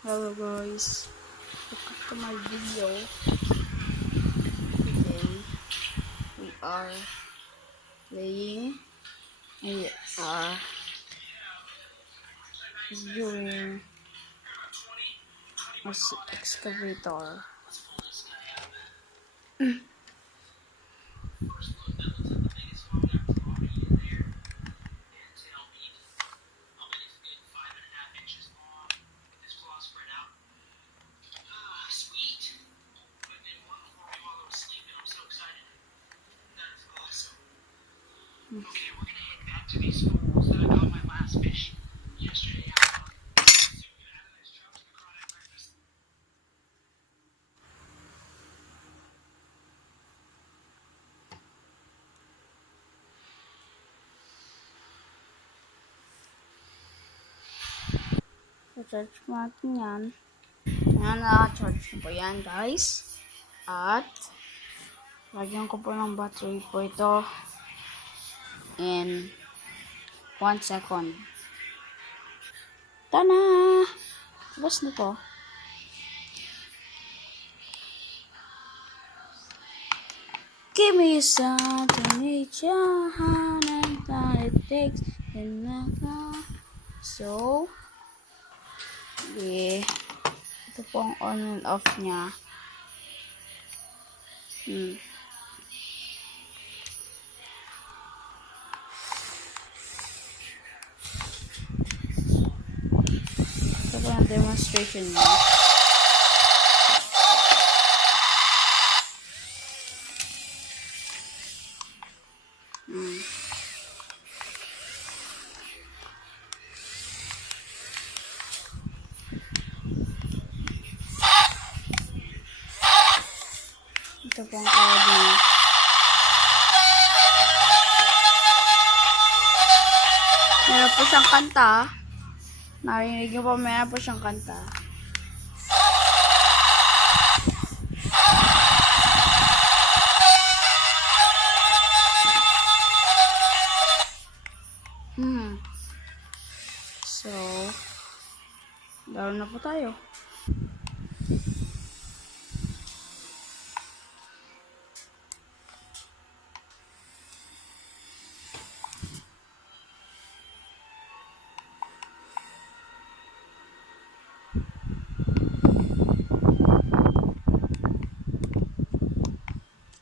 Hello guys, welcome to my video. Today we are playing. We are doing as excavator. So-charge po natin yan. Yan, na-charge po yan guys. At lagyan ko po ng battery po ito in 1 second. Tana! Tapos na po. Give me something nature and that it takes and so ito po ang on and off niya. Ito po ang demonstration niya. Ito po ang code niya. Meron po siyang kanta. Narinig niyo po, meron po siyang kanta. So, laro na po tayo.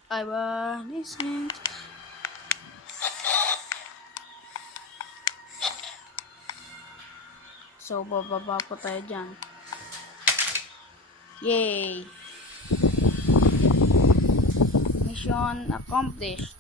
I want listening. So, bababa po tayo dyan. Yay! Mission accomplished.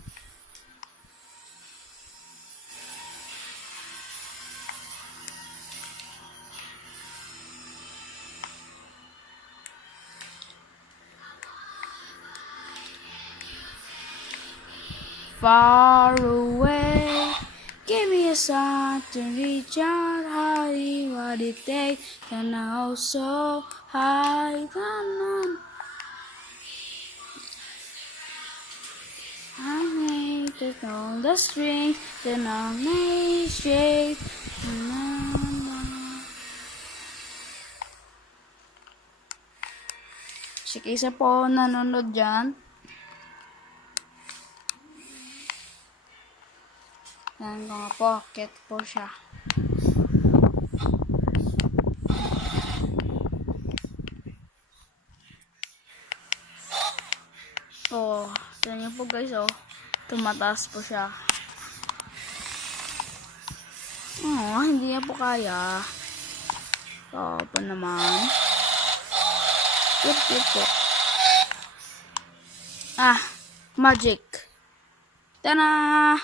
Far away, give me a sign to reach out high, what it takes, and now so high, I make it on the string, then I'll make straight, si Kisa po nanonood dyan. Yan mga pocket po siya. Oh, sa inyo po guys, oh. Tumataas po siya. Oh, hindi niya po kaya. So, pa naman. Cute po. Ah, magic. Tana!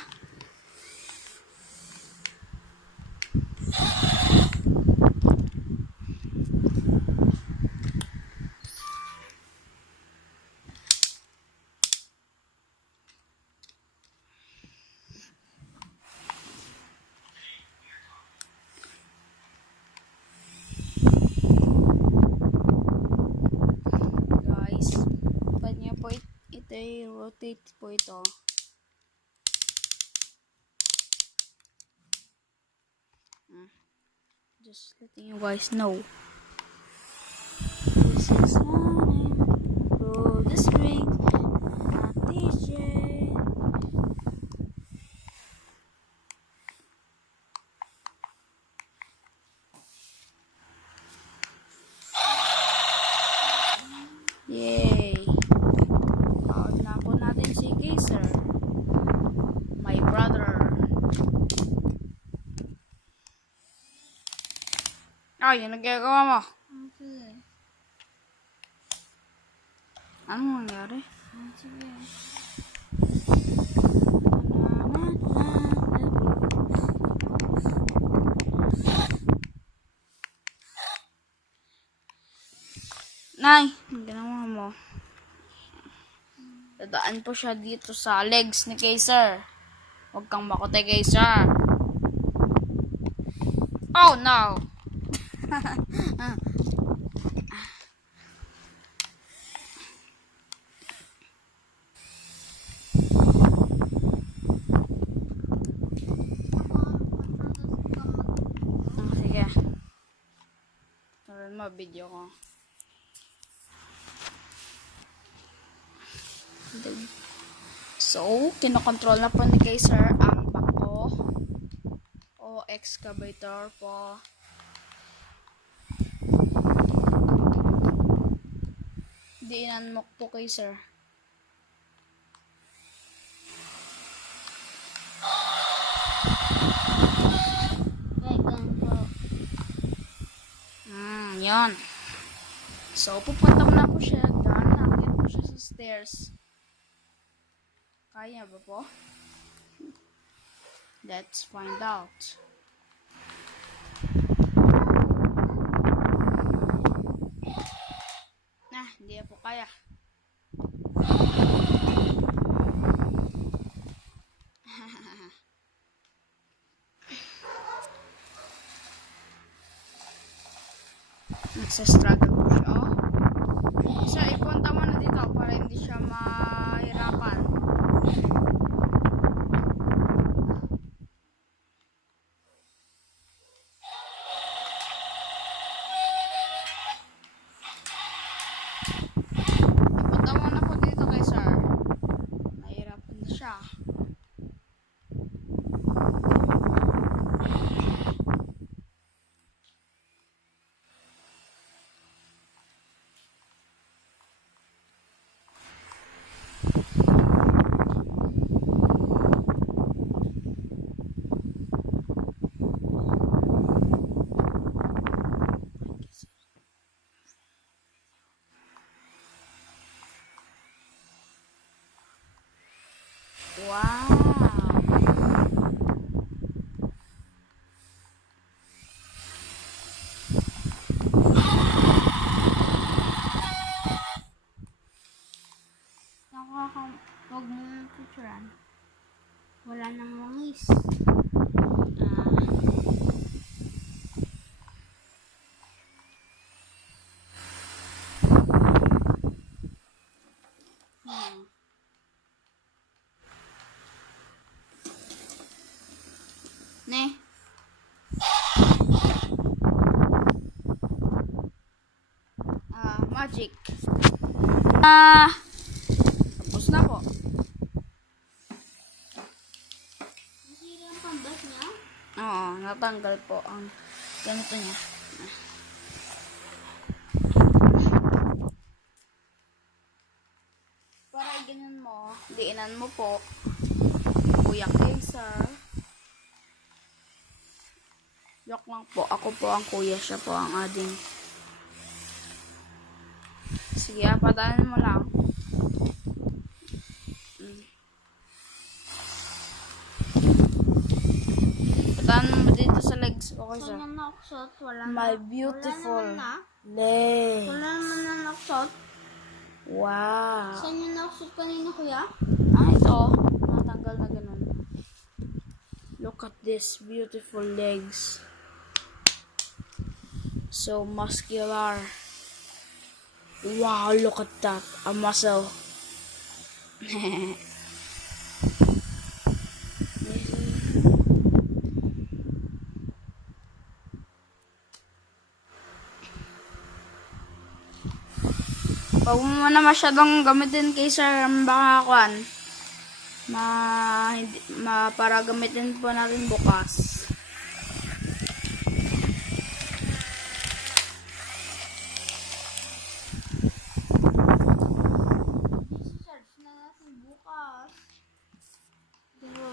I-rotate po ito. Just letting you guys know. This is running through the strings and a DJ. Yay! Out na po natin si Kaiser, my brother. Ay, yung nagagawa mo? Sige. Anong nangyari? Sige. Nay, ang ginawa mo. Dadaan po siya dito sa legs ni Kaiser. Huwag kang makote, Kaiser. Oh no! Sige. Tuloy mo, video ko. So, kinokontrol na po ni Kaiser ang bako o excavator po. Diinan mo po, Kaiser. Vegan po. Yun. So, pupunta mo na po siya doon. Nakakit po siya sa stairs. Kaya ba po? Let's find out. Hindi po kaya. Nagsastruggle po siya. So, ipunta mo na dito para hindi siya mahirapan. Ipunta mo na po dito kay Sir. Mahirapan na siya. Wow! Huwag mo nang picturean. Wala nang wangis. Ne? Magic. Tapos na po. Nasira ang canvas niya? Oo, natanggal po ang ganito niya. Para ganyan mo, diinan mo po. Kuya Kaiser. Joke lang po. Ako po ang kuya, siya po ang ading. Sige, patanin mo lang. Patanin mo dito sa legs ko, Kaiser. Saan yung naksot? Wala My na. beautiful Wala naman legs. Wala naman na naksot. Wow. Saan yung naksot kanina, kuya? Ito. Natanggal na ganun. Look at this beautiful legs. So muscular. Wow, look at that. A muscle. Huwag mo na masyadong gamitin kay sir ang baka kwan. Para gamitin po natin bukas. I-charge na natin bukas. Diba?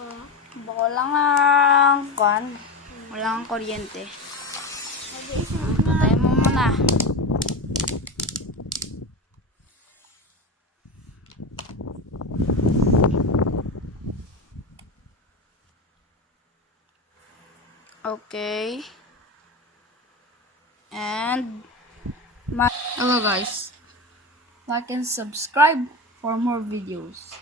Baka wala nga kwan. Wala nga kuryente. Patay mo muna. Okay. And hello guys. Like and subscribe for more videos.